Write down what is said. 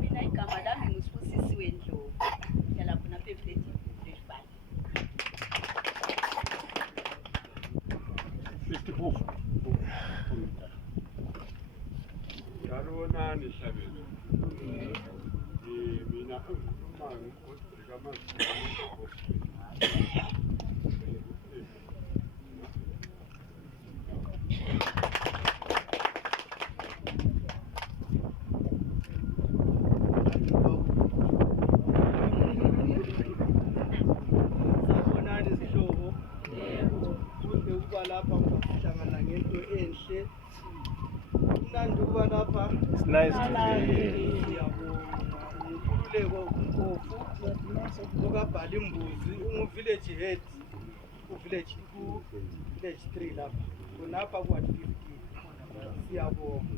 Mina igama lami nguSibusisiwe Ndlovu. Ngihlala khona apha eFleti Flashball. Yalibonani hlabeni. Mina ngikhuluma ngomgodi kaMazi. It's nice to be village head village 3 lapha kunapha ku 50 siyabonga